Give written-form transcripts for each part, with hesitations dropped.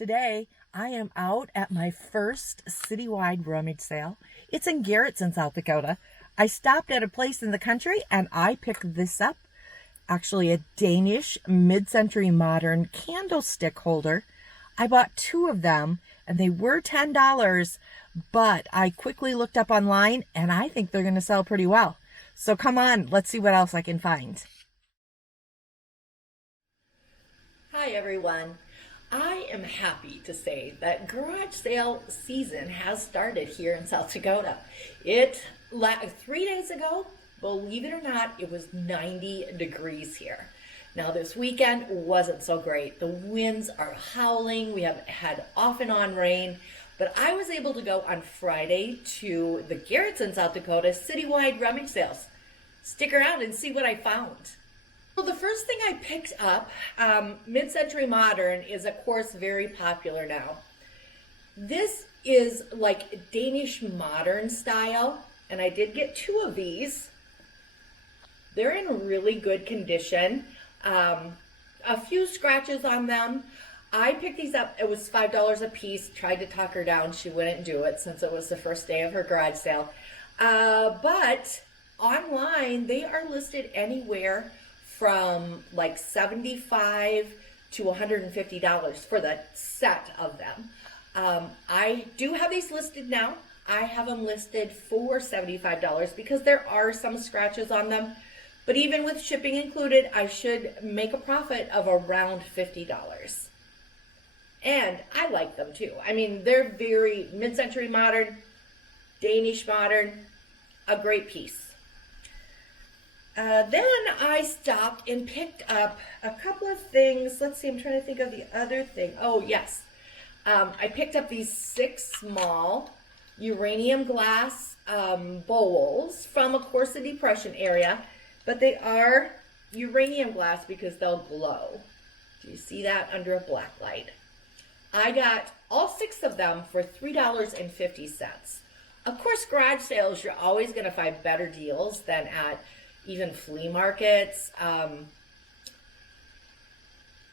Today, I am out at my first citywide rummage sale. It's in Garrettson, South Dakota. I stopped at a place in the country and I picked this up. Actually, a Danish mid-century modern candlestick holder. I bought 2 of them and they were $10, but I quickly looked up online and I think they're going to sell pretty well. So come on, let's see what else I can find. Hi everyone. I am happy to say that garage sale season has started here in South Dakota. 3 days ago, believe it or not, it was 90 degrees here. Now this weekend wasn't so great. The winds are howling. We have had off and on rain, but I was able to go on Friday to the Garrettson, South Dakota citywide rummage sales. Stick around and see what I found. Well, the first thing I picked up, mid-century modern, is of course very popular now. This is like Danish modern style, and I did get 2 of these. They're in really good condition. A few scratches on them. I picked these up, it was $5 a piece. Tried to talk her down, she wouldn't do it since it was the first day of her garage sale. But online, they are listed anywhere from like $75 to $150 for the set of them. I do have these listed now. I have them listed for $75 because there are some scratches on them. But even with shipping included, I should make a profit of around $50. And I like them too. I mean, they're very mid-century modern, Danish modern, a great piece. Then I stopped and picked up a couple of things. Let's see, I'm trying to think of the other thing. Oh, yes. I picked up these 6 small uranium glass bowls from, of course, the Depression area. But they are uranium glass because they'll glow. Do you see that under a black light? I got all 6 of them for $3.50. Of course, garage sales, you're always going to find better deals than at even flea markets.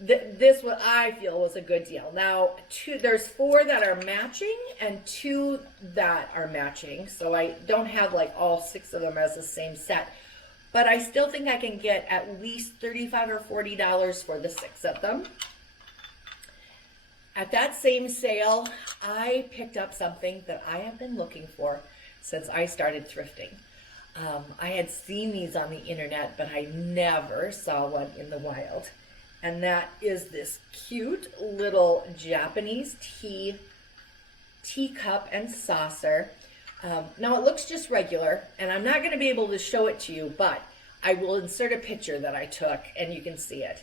This what I feel was a good deal. Now, there's 4 that are matching and 2 that are matching. So I don't have like all 6 of them as the same set. But I still think I can get at least $35 or $40 for the 6 of them. At that same sale, I picked up something that I have been looking for since I started thrifting. I had seen these on the internet, but I never saw one in the wild. And that is this cute little Japanese teacup and saucer. Now it looks just regular, and I'm not going to be able to show it to you, but I will insert a picture that I took, and you can see it.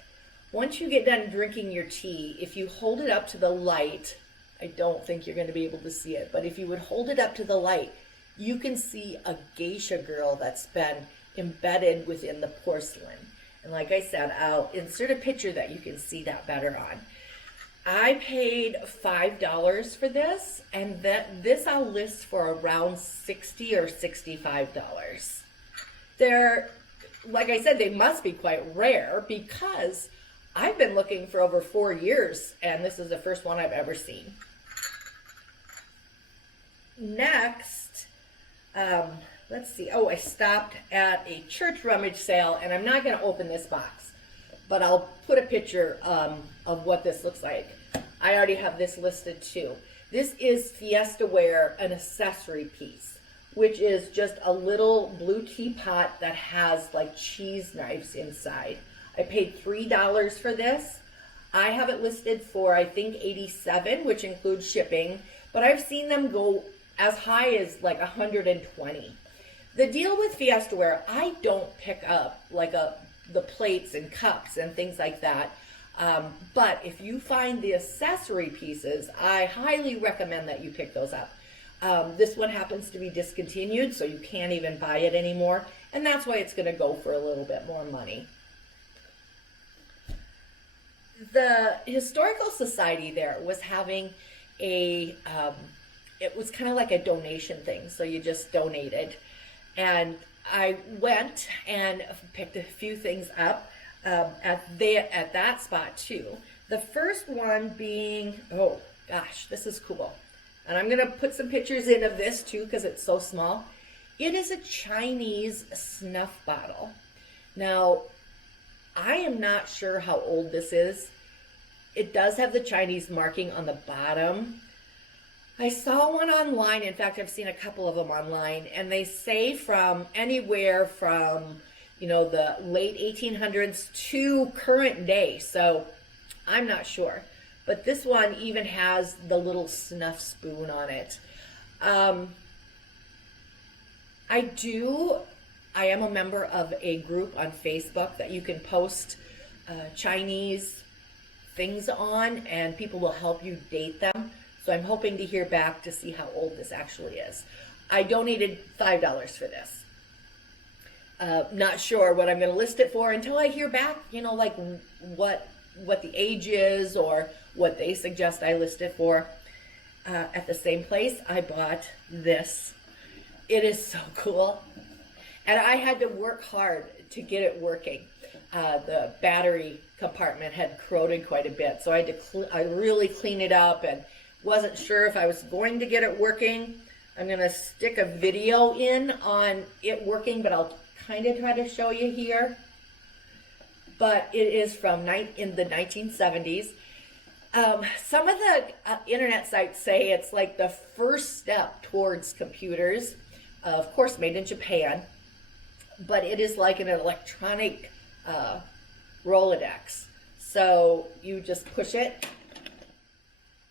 Once you get done drinking your tea, if you hold it up to the light, I don't think you're going to be able to see it, but if you would hold it up to the light, you can see a geisha girl that's been embedded within the porcelain. And like I said, I'll insert a picture that you can see that better on. I paid $5 for this, and this I'll list for around $60 or $65. They're, like I said, they must be quite rare because I've been looking for over 4 years, and this is the first one I've ever seen. Next, let's see. Oh, I stopped at a church rummage sale, and I'm not going to open this box, but I'll put a picture of what this looks like. I already have this listed too. This is Fiesta Ware, an accessory piece, which is just a little blue teapot that has like cheese knives inside. I paid $3 for this. I have it listed for, I think, $87, which includes shipping, but I've seen them go as high as like $120. The deal with Fiesta Ware, I don't pick up like the plates and cups and things like that. But if you find the accessory pieces, I highly recommend that you pick those up. This one happens to be discontinued, so you can't even buy it anymore, and that's why it's going to go for a little bit more money. The Historical Society there was having it was kind of like a donation thing, so you just donated. And I went and picked a few things up at that spot too. The first one being, oh gosh, this is cool. And I'm gonna put some pictures in of this too because it's so small. It is a Chinese snuff bottle. Now, I am not sure how old this is. It does have the Chinese marking on the bottom. I saw one online. In fact, I've seen a couple of them online, and they say from anywhere from, you know, the late 1800s to current day. So I'm not sure. But this one even has the little snuff spoon on it. I am a member of a group on Facebook that you can post Chinese things on, and people will help you date them. So I'm hoping to hear back to see how old this actually is. I donated $5 for this. Not sure what I'm going to list it for until I hear back, you know, like what the age is or what they suggest I list it for. At the same place, I bought this. It is so cool. And I had to work hard to get it working. The battery compartment had corroded quite a bit, so I had to really clean it up and wasn't sure if I was going to get it working. I'm going to stick a video in on it working, but I'll kind of try to show you here. But it is from in the 1970s. Some of the internet sites say it's like the first step towards computers, of course made in Japan, but it is like an electronic Rolodex. So you just push it,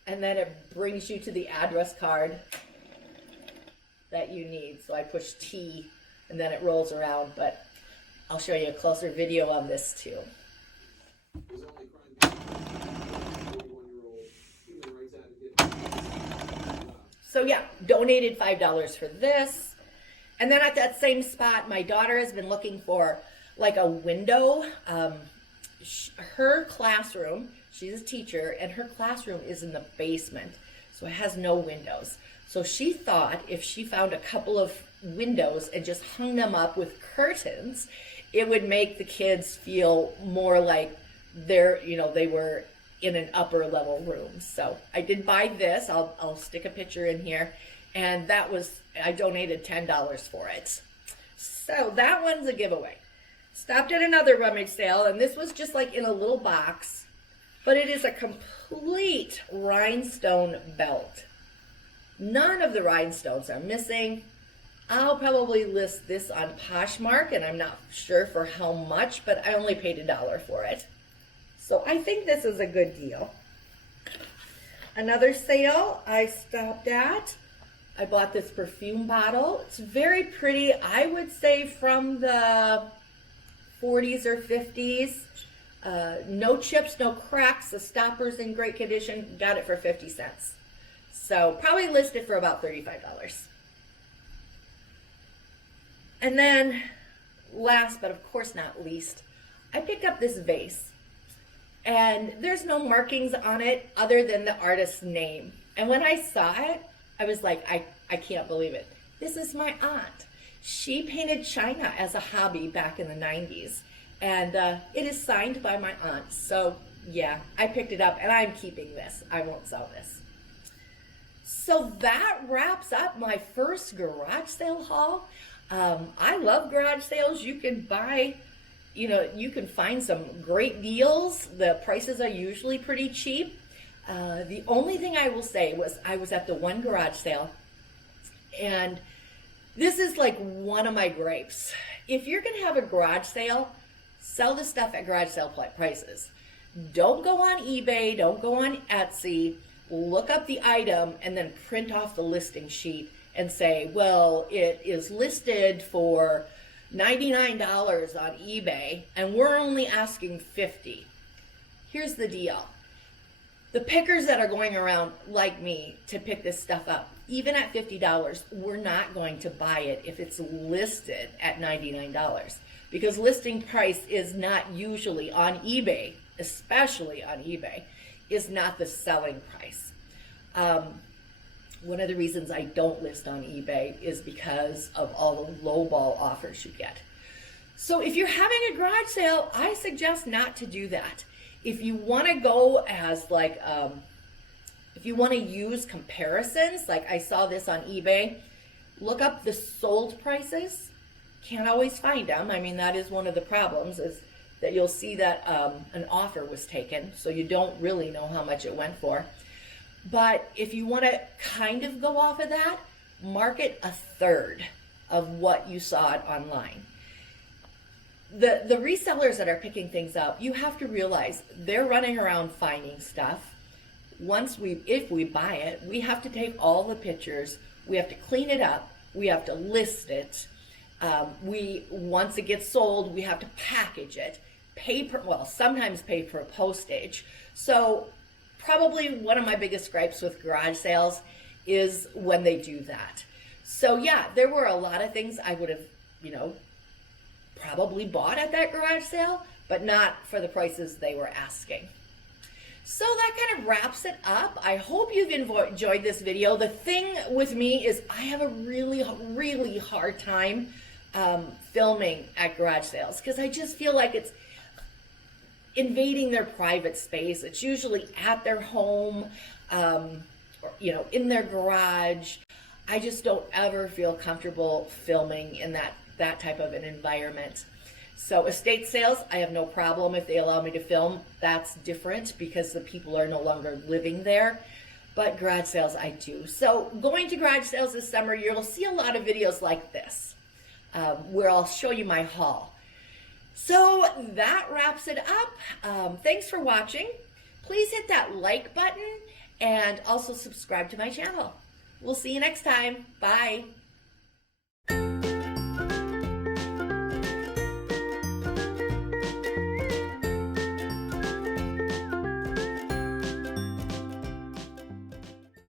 and then it brings you to the address card that you need. So I push T, and then it rolls around, but I'll show you a closer video of this too. So yeah, donated $5 for this. And then at that same spot, my daughter has been looking for like a window. Her classroom, she's a teacher, and her classroom is in the basement, so it has no windows. So she thought if she found a couple of windows and just hung them up with curtains, it would make the kids feel more like they were in an upper level room. So I did buy this. I'll stick a picture in here, and I donated $10 for it. So that one's a giveaway. Stopped at another rummage sale, and this was just like in a little box, but it is a complete rhinestone belt. None of the rhinestones are missing. I'll probably list this on Poshmark, and I'm not sure for how much, but I only paid $1 for it. So I think this is a good deal. Another sale I stopped at, I bought this perfume bottle. It's very pretty. I would say from the 40s or 50s. No chips, no cracks. The stopper's in great condition. Got it for 50 cents. So probably listed for about $35. And then last, but of course not least, I picked up this vase. And there's no markings on it other than the artist's name. And when I saw it, I was like, I can't believe it. This is my aunt. She painted china as a hobby back in the 90s. And it is signed by my aunt. So yeah, I picked it up and I'm keeping this. I won't sell this. So that wraps up my first garage sale haul. I love garage sales. You can buy, you can find some great deals. The prices are usually pretty cheap. The only thing I will say was I was at the one garage sale, and this is like one of my gripes. If you're going to have a garage sale, sell the stuff at garage sale prices. Don't go on eBay, don't go on Etsy, look up the item, and then print off the listing sheet and say, well, it is listed for $99 on eBay, and we're only asking $50. Here's the deal. The pickers that are going around like me to pick this stuff up, even at $50, we're not going to buy it if it's listed at $99, because listing price is not usually on eBay, especially on eBay, is not the selling price. One of the reasons I don't list on eBay is because of all the lowball offers you get. So if you're having a garage sale, I suggest not to do that. If you want to go as like, if you want to use comparisons, like I saw this on eBay, look up the sold prices. Can't always find them. I mean, that is one of the problems, is that you'll see that an offer was taken, so you don't really know how much it went for. But if you want to kind of go off of that, market a third of what you saw it online. The resellers that are picking things up, you have to realize they're running around finding stuff. If we buy it, we have to take all the pictures, we have to clean it up, we have to list it. Once it gets sold, we have to package it, sometimes pay for postage. So probably one of my biggest gripes with garage sales is when they do that. So yeah, there were a lot of things I would have, probably bought at that garage sale, but not for the prices they were asking. So that kind of wraps it up. I hope you've enjoyed this video. The thing with me is I have a really, really hard time filming at garage sales, because I just feel like it's invading their private space. It's usually at their home, or, in their garage. I just don't ever feel comfortable filming in that type of an environment. So estate sales, I have no problem if they allow me to film. That's different because the people are no longer living there. But garage sales, I do. So going to garage sales this summer, you'll see a lot of videos like this, where I'll show you my haul. So that wraps it up. Thanks for watching. Please hit that like button and also subscribe to my channel. We'll see you next time. Bye.